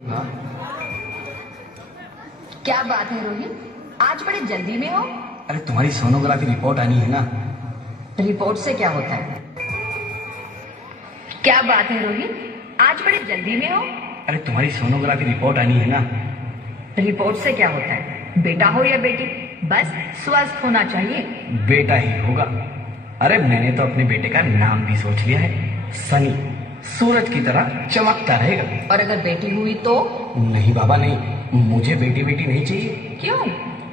हाँ। क्या बात है रोहित, आज बड़े जल्दी में हो? अरे तुम्हारी सोनोग्राफी रिपोर्ट आनी है ना। रिपोर्ट से क्या होता है? क्या बात है रोहित, आज बड़े जल्दी में हो? अरे तुम्हारी सोनोग्राफी रिपोर्ट आनी है ना। रिपोर्ट से क्या होता है? बेटा हो या बेटी, बस स्वस्थ होना चाहिए। बेटा ही होगा। अरे मैंने तो अपने बेटे का नाम भी सोच लिया है, सनी। सूरज की तरह चमकता रहेगा। और अगर बेटी हुई तो? नहीं बाबा नहीं, मुझे बेटी बेटी नहीं चाहिए। क्यों?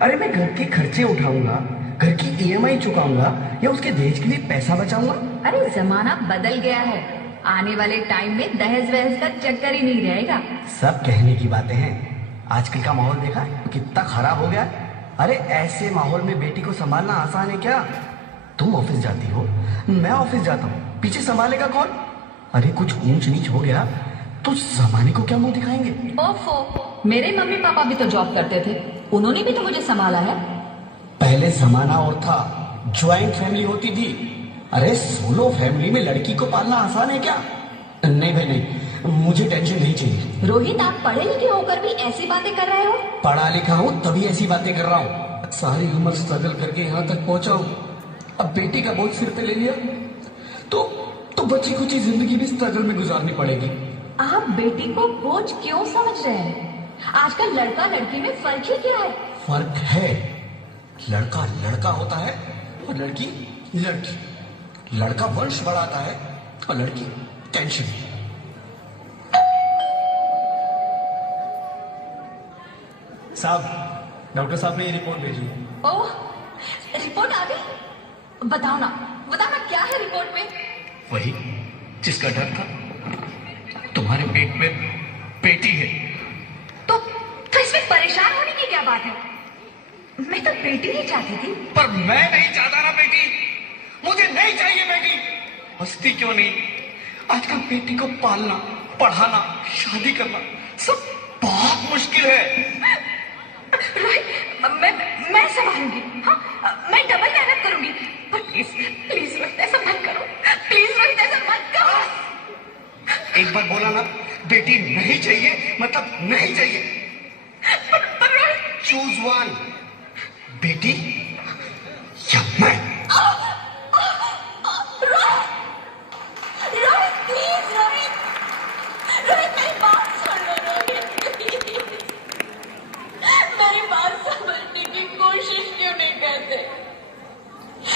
अरे मैं घर के खर्चे उठाऊंगा, घर की ईएमआई चुकाऊंगा या उसके दहेज के लिए पैसा बचाऊंगा। अरे जमाना बदल गया है, आने वाले टाइम में दहेज वहेज का चक्कर ही नहीं रहेगा। सब कहने की बातें हैं, आजकल का माहौल देखा कितना खराब हो गया है। अरे ऐसे माहौल में बेटी को संभालना आसान है क्या? तुम ऑफिस जाती हो, मैं ऑफिस जाता हूँ, पीछे संभालेगा कौन? अरे कुछ ऊंच नीच हो गया तो जमाने को क्या मुंह दिखाएंगे? ओफो, मेरे मम्मी पापा भी तो जॉब करते थे, उन्होंने भी तो मुझे संभाला है। पहले जमाना और था, ज्वाइंट फैमिली होती थी। अरे सोलो फैमिली में लड़की को पालना आसान है क्या? नहीं भाई नहीं, मुझे टेंशन नहीं चाहिए। रोहित, आप पढ़े लिखे होकर भी ऐसी बातें कर रहे हो? पढ़ा लिखा हूँ तभी ऐसी बातें कर रहा हूँ। सारी उम्र स्ट्रगल करके यहाँ तक पहुंचा हूँ, अब बेटी का बोझ सिर पे ले लिया तो बची खुची जिंदगी भी स्ट्रगल में गुजारनी पड़ेगी। आप बेटी को बोझ क्यों समझ रहे हैं? आजकल लड़का लड़की में फर्क ही क्या है? फर्क है, लड़का लड़का होता है और लड़की लड़की। लड़का वंश बढ़ाता है और लड़की टेंशन। साहब, डॉक्टर साहब ने ये रिपोर्ट भेजी। ओह, रिपोर्ट आ गई? बताओ ना क्या है रिपोर्ट में? वही जिसका डर था, तुम्हारे पेट में बेटी है। तो इसमें परेशान होने की क्या बात है? मैं तो बेटी ही चाहती थी। पर मैं नहीं चाहता ना बेटी, मुझे नहीं चाहिए बेटी। हंसती क्यों नहीं? आजकल बेटी को पालना, पढ़ाना, शादी करना सब बहुत मुश्किल है। रोहित, मैं संभालूंगी। हाँ, मैं डबल मेहनत करूंगी। पर प्लीज रोहित, ऐसा मत करो। प्लीज रोहित, ऐसा मत करो। एक बार बोला ना, बेटी नहीं चाहिए मतलब नहीं चाहिए। पर रोहित, चूज वन, बेटी या मैं। रोहित प्लीज, रोहित मेरी बात सुन लो। रोहित प्लीज, मेरी बात समझने की कोशिश क्यों नहीं करते?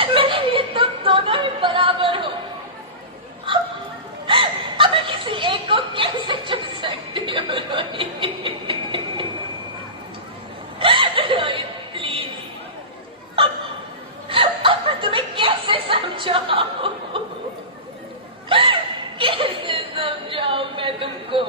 मेरे लिए तुम दोनों ही बराबर हो। अब मैं किसी एक को कैसे चुन सकती हूँ? रोहित प्लीज, अब मैं तुम्हें कैसे समझाऊं? कैसे समझाऊं मैं तुमको?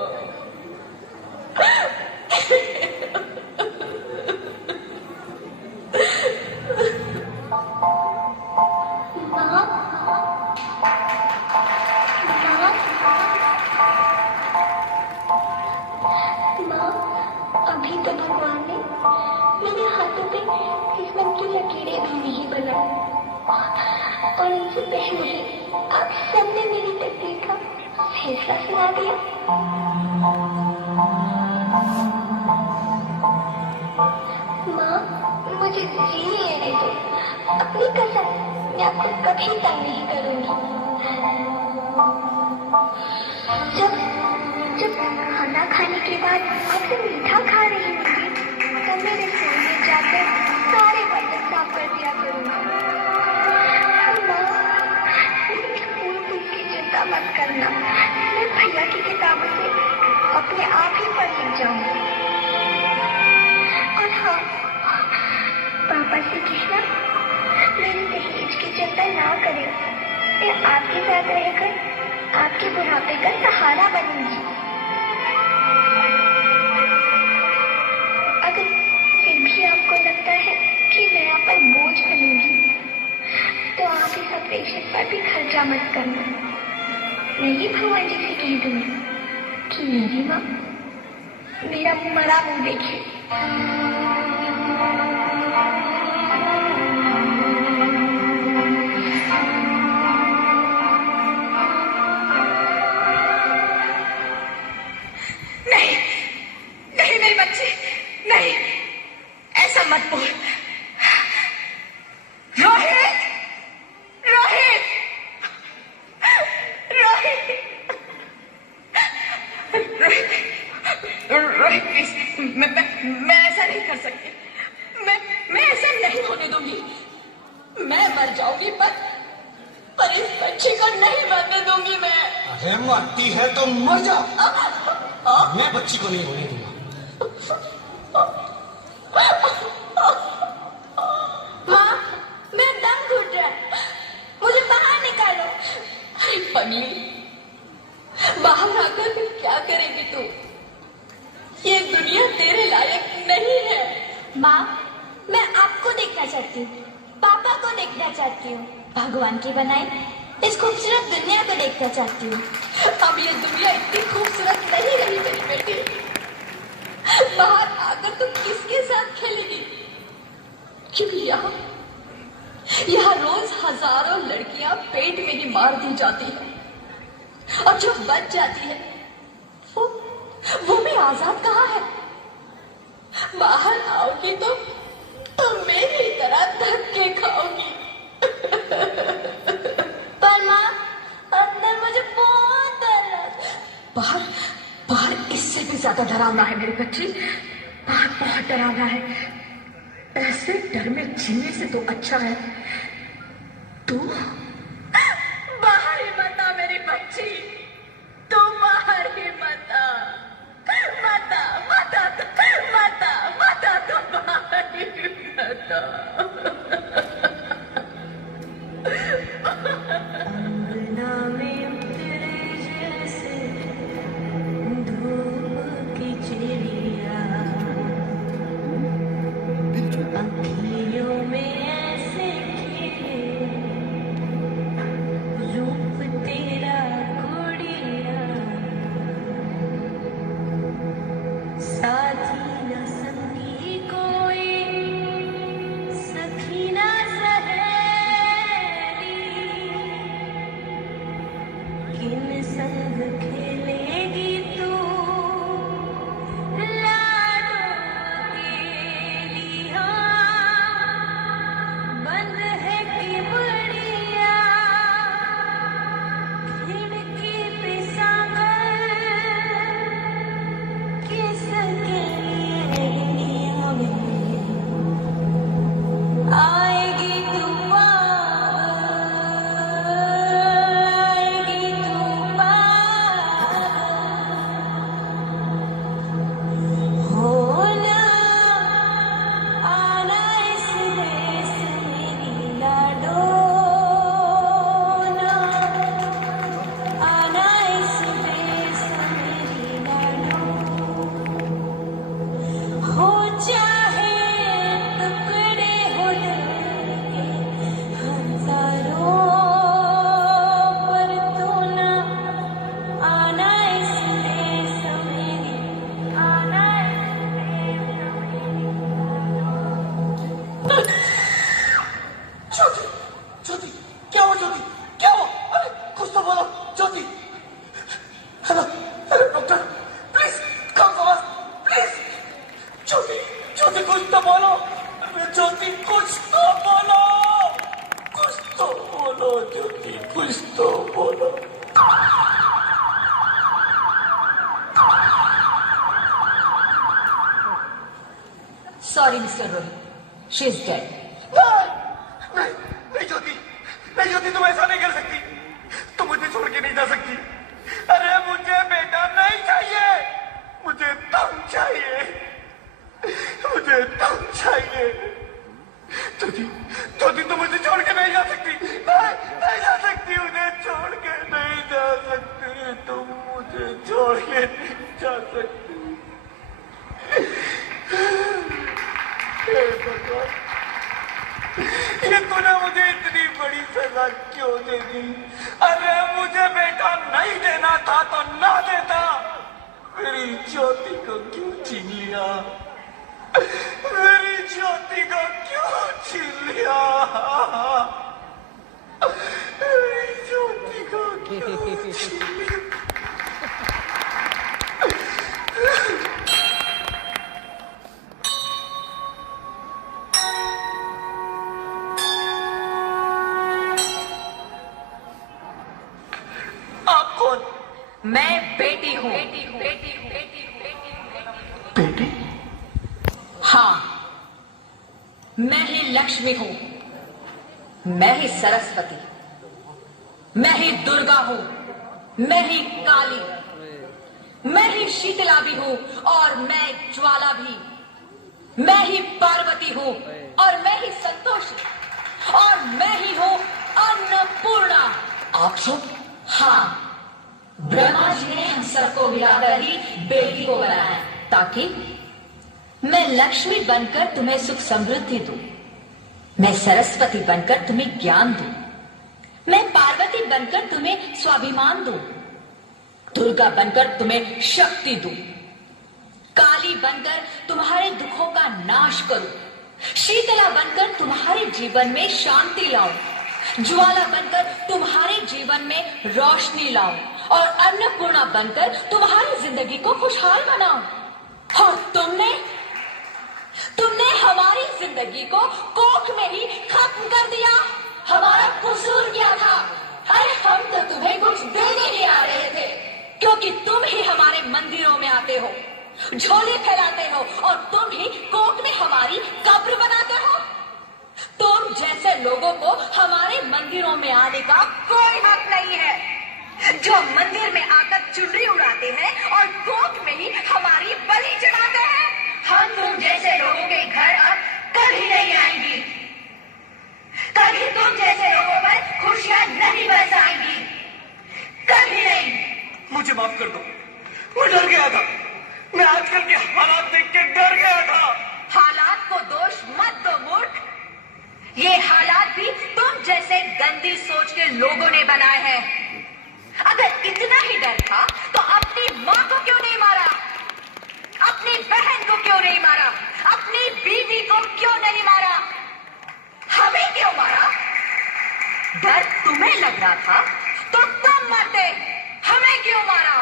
अभी तो भगवान ने मेरे हाथों पे किस्मत की लकीरें भी नहीं बनाई, और इससे पहले ही आप सबने मेरी तकदीर का फैसला सुना दिया। माँ, मुझे जीने लेने दो। अपनी कसम, मैं आपको कभी तंग नहीं करूंगी। जब खाना खाने के बाद आपसे मीठा खा रही होंगी, तब मैं रसोई में जाकर सारे बर्तन साफ कर दिया करूंगी। स्कूल की चिंता मत करना, मैं भैया की किताबों से अपने आप ही पढ़ लिख जाऊंगी। और हाँ, पापा से कहना मेरे दहेज की चिंता ना करें। मैं आपके साथ रहकर आपके बुढ़ापे का सहारा बनूंगी। अगर फिर भी आपको लगता है कि मैं आप पर बोझ बनूंगी, तो आप इस ऑपरेशन पर भी खर्चा मत करना। मैं ही भगवान जी से कह दूंगी कि मेरी माँ मेरा मरा मुंह देखे। रोहित प्लीज, मैं ऐसा नहीं कर सकती। मैं ऐसा नहीं होने दूंगी। मैं मर जाऊंगी पर इस बच्चे को नहीं मरने दूंगी मैं। अरे मरती है तो मर जा। मैं बच्ची को नहीं होने दूंगा। माँ, मेरा दम घुट रहा है, मुझे बाहर निकालो। अरे पगली, बाहर आकर फिर क्या करेगी तू? ये दुनिया तेरे लायक नहीं है। माँ, मैं आपको देखना चाहती हूँ, पापा को देखना चाहती हूँ, भगवान की बनाई इस खूबसूरत दुनिया को देखना चाहती हूँ। अब ये दुनिया इतनी खूबसूरत नहीं रही मेरी बेटी। बाहर आकर तू किसके साथ खेलेगी? क्योंकि यहाँ रोज हजारों लड़कियां पेट में ही मार दी जाती है और जो बच जाती है वो भी आजाद कहाँ है? बाहर आओगी तो मेरी तरह धक्के खाओगी। पर माँ, अंदर मुझे बहुत डर लगता है। बाहर इससे भी ज्यादा डरावना है मेरी बच्ची। बाहर बहुत डरावना है। ऐसे डर में जीने से तो अच्छा है तू बाहर ही मत आ मेरी बच्ची। तू बाहर ही मत आ, मत आ, मत आ, मत आ, मत आ, तू बाहर ही मत आ। अंगना में उतरे जैसे धूप की चिड़िया, अखियों में ऐसे खिले रूप तेरा गुड़िया, साथी न संगी कोई, सखी न सहेली, किन संग खेलेगी तू लाडो अकेली। हाँ, बंद है कि बढ़िया खिड़की पे सांगर, किसके लिए हमें आएगी तू पार, आएगी तू पार, होना आना इस देश मेरी लाडो, ना आना इस देश मेरी लाडो, हो चाहे टुकड़े हो दिल के हजारों, पर तू ना आना इस देश मेरी, आना इस देश मेरी। ज्योति, ज्योति, क्या हुआ ज्योति? क्या हुआ? अरे कुछ तो बोलो Jyoti. Hello, hello doctor, please come fast, please. Jyoti, Jyoti कुछ तो बोलो। अरे ज्योति कुछ तो बोलो, कुछ तो बोलो ज्योति, कुछ तो बोलो। Sorry mister Rohit, she is dead. नहीं, नहीं ज्योति, नहीं ज्योति, तुम ऐसा नहीं कर सकती। तुम मुझे छोड़ के नहीं जा सकती। अरे मुझे बेटा नहीं चाहिए, मुझे तुम चाहिए, मुझे तुम चाहिए। ज्योति, ज्योति तुम मुझे छोड़ के नहीं जा सकती। नहीं, नहीं जा सकती, मुझे छोड़ के नहीं जा सकती। तुम मुझे छोड़ के नहीं जा सकती। हे भगवान, ये तूने मुझे इतनी बड़ी सजा क्यों दे दी? अरे मुझे बेटा नहीं देना था तो ना देता। मेरी ज्योति को क्यों छीन लिया? मेरी ज्योति को क्यों छीन लिया? मेरी ज्योति को क्यों छीन लिया? मैं बेटी हूँ। मैं ही लक्ष्मी हूं, मैं ही सरस्वती, मैं ही दुर्गा हूं, मैं ही काली, मैं ही शीतला भी हूं और मैं ज्वाला भी, मैं ही पार्वती हूं और मैं ही संतोषी, और मैं ही हूं अन्नपूर्णा। आप सब? हाँ, ब्रह्मा जी ने हम सबको मिलाकर ही बेटी को बनाया है, ताकि मैं लक्ष्मी बनकर तुम्हें सुख समृद्धि दूं, मैं सरस्वती बनकर तुम्हें ज्ञान दूं, मैं पार्वती बनकर तुम्हें स्वाभिमान दूं, दुर्गा बनकर तुम्हें शक्ति दूं, काली बनकर तुम्हारे दुखों का नाश करूं, शीतला बनकर तुम्हारे जीवन में शांति लाऊं, ज्वाला बनकर तुम्हारे जीवन में रोशनी लाऊं, और अन्नपूर्णा बनकर तुम्हारी जिंदगी को खुशहाल बनाऊं। और तुमने हमारी जिंदगी को कोख में ही खत्म कर दिया। हमारा कसूर क्या था? अरे हम तो तुम्हें कुछ देने ही आ रहे थे, क्योंकि तुम ही हमारे मंदिरों में आते हो, झोले फैलाते हो, और तुम ही कोख में हमारी कब्र बनाते हो। तुम जैसे लोगों को हमारे मंदिरों में आने का कोई हक नहीं है, जो मंदिर में आकर चुनरी उड़ाते हैं और कोख में ही हमारी बलि चढ़ाते हैं। हम तुम जैसे लोगों के घर अब कभी नहीं आएंगी, कभी तुम जैसे लोगों पर खुशियां नहीं बरसाएंगी, कभी नहीं। मुझे माफ कर दो, मैं डर गया था, मैं आजकल के हालात देख के डर गया था। हालात को दोष मत दो मूर्ख, ये हालात भी तुम जैसे गंदी सोच के लोगों ने बनाए हैं। अगर इतना ही डर था तो अपनी माँ को क्यों नहीं मारा, अपनी बहन को क्यों नहीं मारा, अपनी बीवी को क्यों नहीं मारा, हमें क्यों मारा? डर तुम्हें लग रहा था तो तुम मरते, हमें क्यों मारा?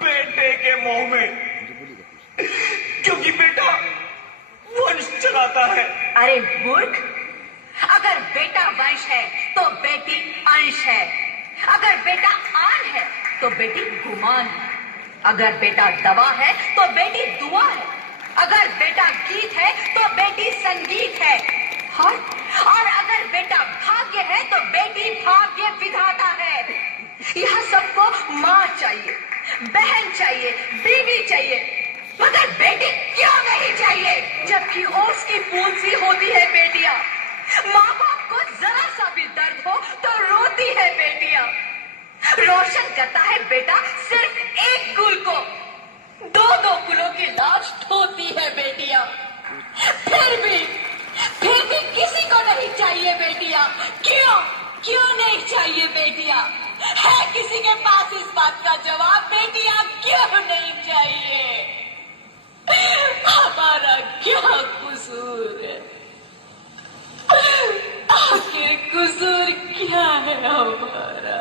बेटे के मोह में, क्योंकि बेटा वंश चलाता है। अरे मूर्ख, अगर बेटा वंश है तो बेटी अंश है, अगर बेटा आन है तो बेटी गुमान है, अगर बेटा दवा है तो बेटी दुआ है, अगर बेटा गीत है तो बेटी संगीत है, और अगर बेटा भाग्य है तो बेटी भाग्य विधाता है। यह सबको माँ चाहिए, बहन चाहिए, बीवी चाहिए, मगर बेटी क्यों नहीं चाहिए? जबकि ओस की फूल सी होती है बेटियां, माँ बाप को जरा सा भी दर्द हो तो रोती है बेटियां, रोशन करता है बेटा सिर्फ एक कुल को, दो कुलों की लाश ढोती है बेटियां, फिर भी किसी को नहीं चाहिए बेटियां। क्यों नहीं चाहिए बेटियां? है किसी के पास इस बात का जवाब? बेटियां क्यों नहीं चाहिए? हमारा क्या कसूर है? आखिर कसूर क्या है हमारा?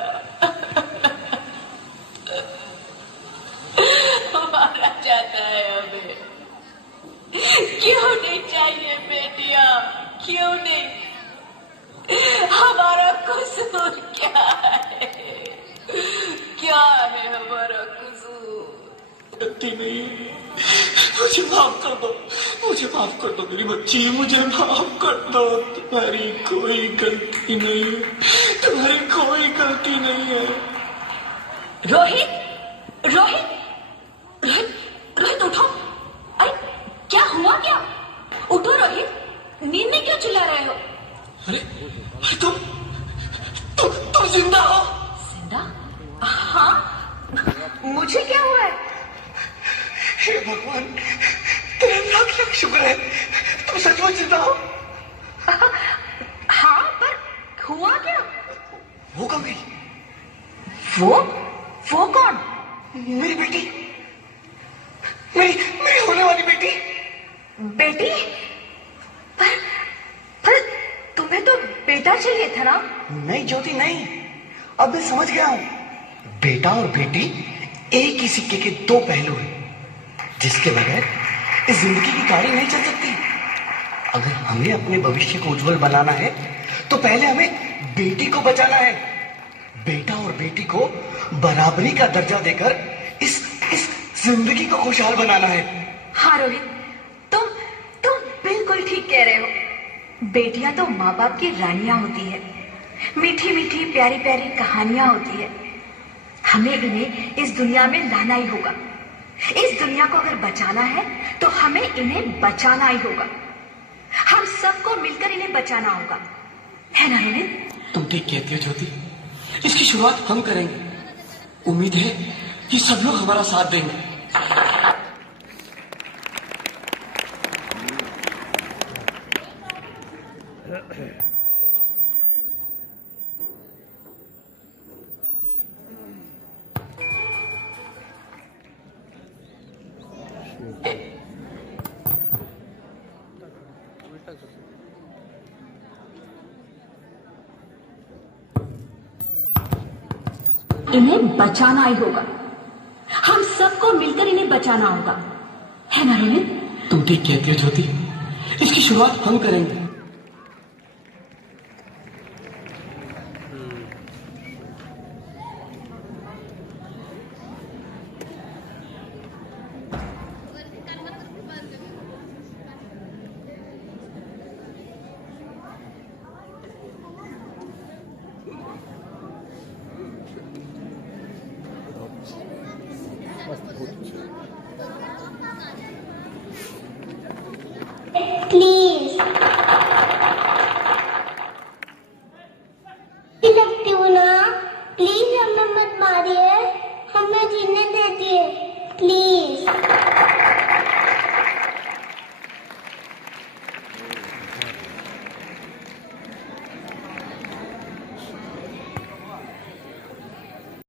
हमारा जाता है हमें, क्यों नहीं चाहिए बेटियां? क्यों नहीं? हमारा कसूर क्या है? क्या है हमारा कसूर? गलती नहीं, मुझे माफ कर दो, मुझे माफ कर दो मेरी बच्ची, मुझे माफ कर दो। तुम्हारी कोई गलती नहीं है, तुम्हारी कोई गलती नहीं है। रोहित, रोहित, रोहित, रोहित उठो। अरे क्या हुआ? क्या? उठो रोहित, नींद में क्यों चिल्ला रहे हो? अरे तुम जिंदा हो? जिंदा? हाँ, मुझे क्या हुआ है? हे भगवान, तेरे लाख लाख शुक्र है, तुम सचमुच जिंदा हो। हाँ, पर हुआ क्या? वो कौन गई? वो कौन? मेरी बेटी, मेरी होने वाली बेटी। बेटी? पर तुम्हें तो बेटा चाहिए था ना? नहीं ज्योति नहीं, अब मैं समझ गया हूँ। बेटा और बेटी एक ही सिक्के के दो पहलू हैं, जिसके बगैर इस जिंदगी की गाड़ी नहीं चल सकती। अगर हमें अपने भविष्य को उज्जवल बनाना है तो पहले हमें बेटी को बचाना है। बेटा और बेटी को बराबरी का दर्जा देकर इस जिंदगी को खुशहाल बनाना है। हाँ रोहित, तुम बिल्कुल ठीक कह रहे हो। बेटियां तो माँ बाप की रानियां होती है, मीठी मीठी प्यारी प्यारी कहानियां होती है। हमें इन्हें इस दुनिया में लाना ही होगा। इस दुनिया को अगर बचाना है तो हमें इन्हें बचाना ही होगा। हम सबको मिलकर इन्हें बचाना होगा, है ना रोनित? तुम ठीक कहती हो ज्योति, इसकी शुरुआत हम करेंगे। उम्मीद है कि सब लोग हमारा साथ देंगे। इन्हें बचाना ही होगा। हम सबको मिलकर इन्हें बचाना होगा, है ना रोनित? तुम ठीक कहती हो ज्योति, इसकी शुरुआत हम करेंगे। प्लीज